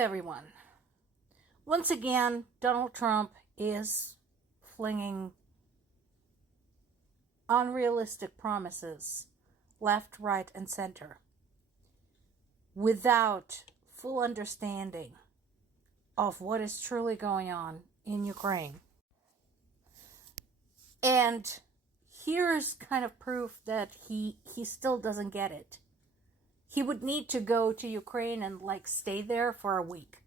everyone. Once again, Donald Trump is flinging unrealistic promises left, right, and center without full understanding of what is truly going on in Ukraine. And here's kind of proof that he still doesn't get it. He would need to go to Ukraine and stay there for a week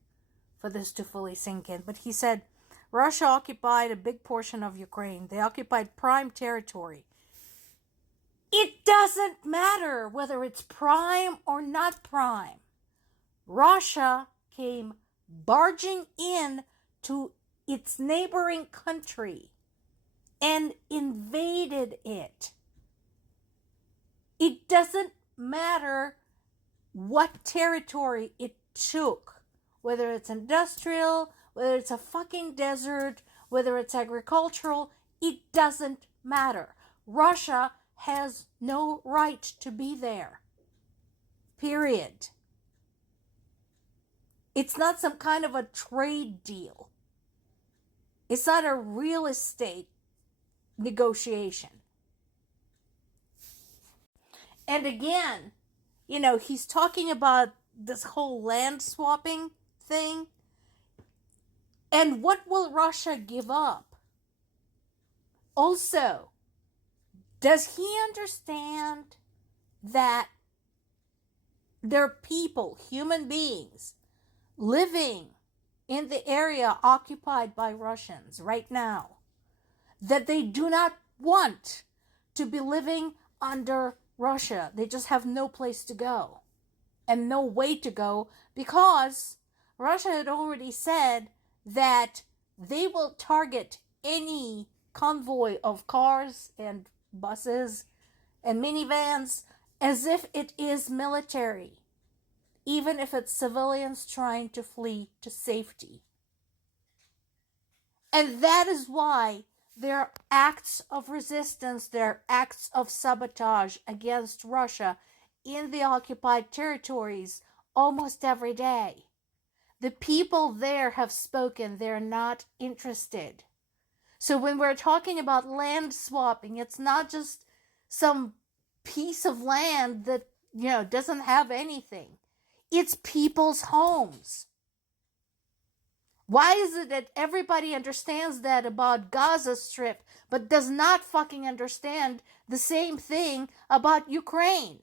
for this to fully sink in. But he said Russia occupied a big portion of Ukraine. They occupied prime territory. It doesn't matter whether it's prime or not prime. Russia came barging in to its neighboring country and invaded it. It doesn't matter what territory it took, whether it's industrial, whether it's a fucking desert, whether it's agricultural, it doesn't matter. Russia has no right to be there. Period. It's not some kind of a trade deal. It's not a real estate negotiation. And again, he's talking about this whole land swapping thing. And what will Russia give up? Also, does he understand that there are people, human beings, living in the area occupied by Russians right now, that they do not want to be living under Russia? They just have no place to go and no way to go, because Russia had already said that they will target any convoy of cars and buses and minivans as if it is military, even if it's civilians trying to flee to safety. And that is why there are acts of resistance, there are acts of sabotage against Russia in the occupied territories almost every day. The people there have spoken. They're not interested. So when we're talking about land swapping, it's not just some piece of land that, doesn't have anything. It's people's homes. Why is it that everybody understands that about Gaza Strip, but does not fucking understand the same thing about Ukraine?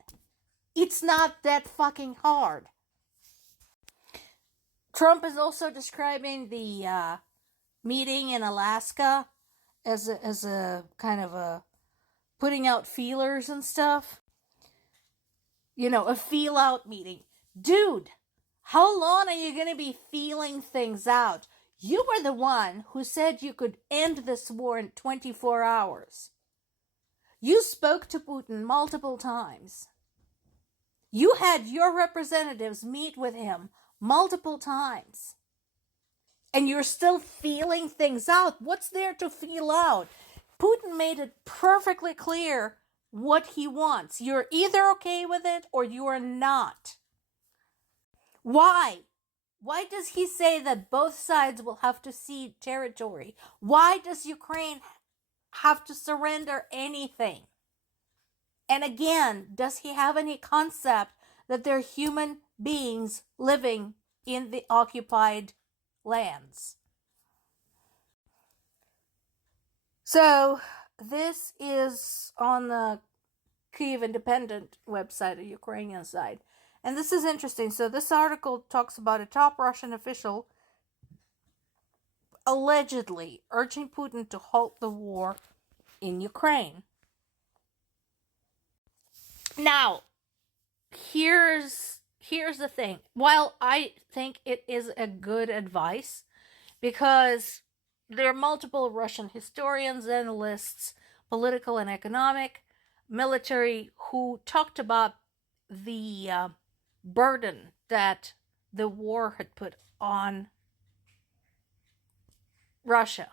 It's not that fucking hard. Trump is also describing the meeting in Alaska as a kind of a putting out feelers and stuff. A feel out meeting. Dude, how long are you going to be feeling things out? You were the one who said you could end this war in 24 hours. You spoke to Putin multiple times. You had your representatives meet with him multiple times. And you're still feeling things out. What's there to feel out? Putin made it perfectly clear what he wants. You're either okay with it or you are not. Why? Why does he say that both sides will have to cede territory? Why does Ukraine have to surrender anything? And again, does he have any concept that they're human beings living in the occupied lands? So this is on the Kyiv Independent website, a Ukrainian side. And this is interesting. So this article talks about a top Russian official allegedly urging Putin to halt the war in Ukraine. Now, here's the thing. While I think it is a good advice, because there are multiple Russian historians, analysts, political and economic, military, who talked about the burden that the war had put on Russia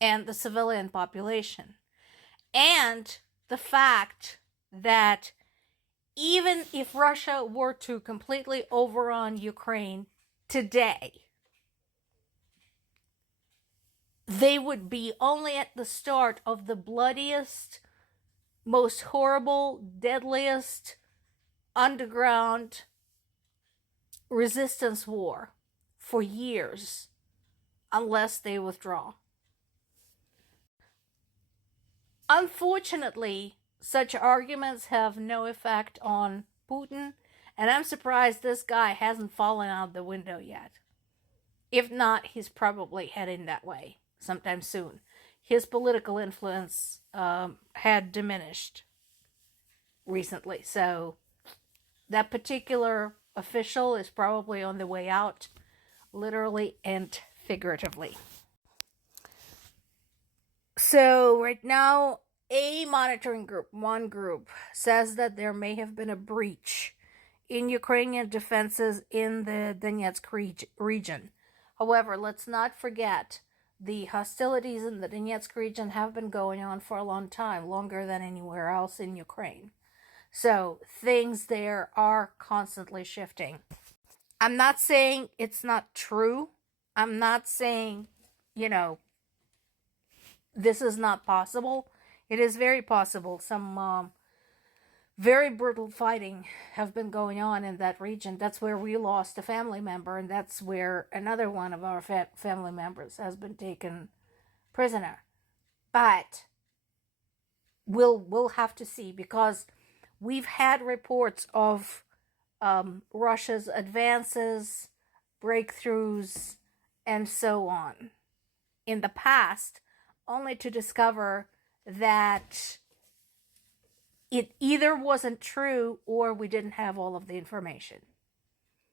and the civilian population. And the fact that even if Russia were to completely overrun Ukraine today, they would be only at the start of the bloodiest, most horrible, deadliest underground resistance war for years, unless they withdraw. Unfortunately, such arguments have no effect on Putin, and I'm surprised this guy hasn't fallen out the window yet. If not, he's probably heading that way sometime soon. His political influence had diminished recently, so that particular official is probably on the way out, literally and figuratively. So right now, a monitoring group, one group, says that there may have been a breach in Ukrainian defenses in the Donetsk region. However, let's not forget the hostilities in the Donetsk region have been going on for a long time, longer than anywhere else in Ukraine. So things there are constantly shifting. I'm not saying it's not true. I'm not saying, this is not possible. It is very possible. Some very brutal fighting have been going on in that region. That's where we lost a family member, and that's where another one of our family members has been taken prisoner. But we'll have to see, because we've had reports of Russia's advances, breakthroughs, and so on in the past, only to discover that it either wasn't true or we didn't have all of the information.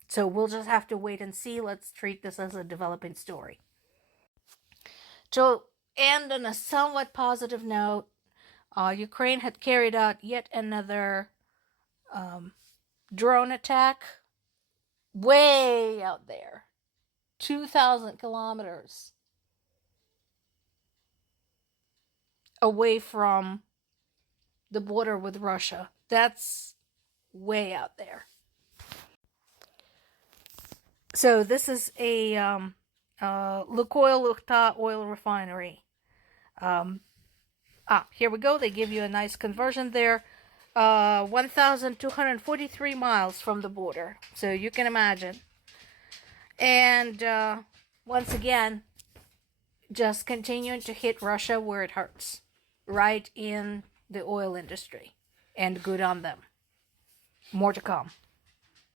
So we'll just have to wait and see. Let's treat this as a developing story. To end on a somewhat positive note, Ukraine had carried out yet another drone attack way out there, 2,000 kilometers away from the border with Russia. That's way out there. So this is a Lukoil Luchta oil refinery. Here we go. They give you a nice conversion there. 1,243 miles from the border. So you can imagine. And once again, just continuing to hit Russia where it hurts. Right in the oil industry. And good on them. More to come.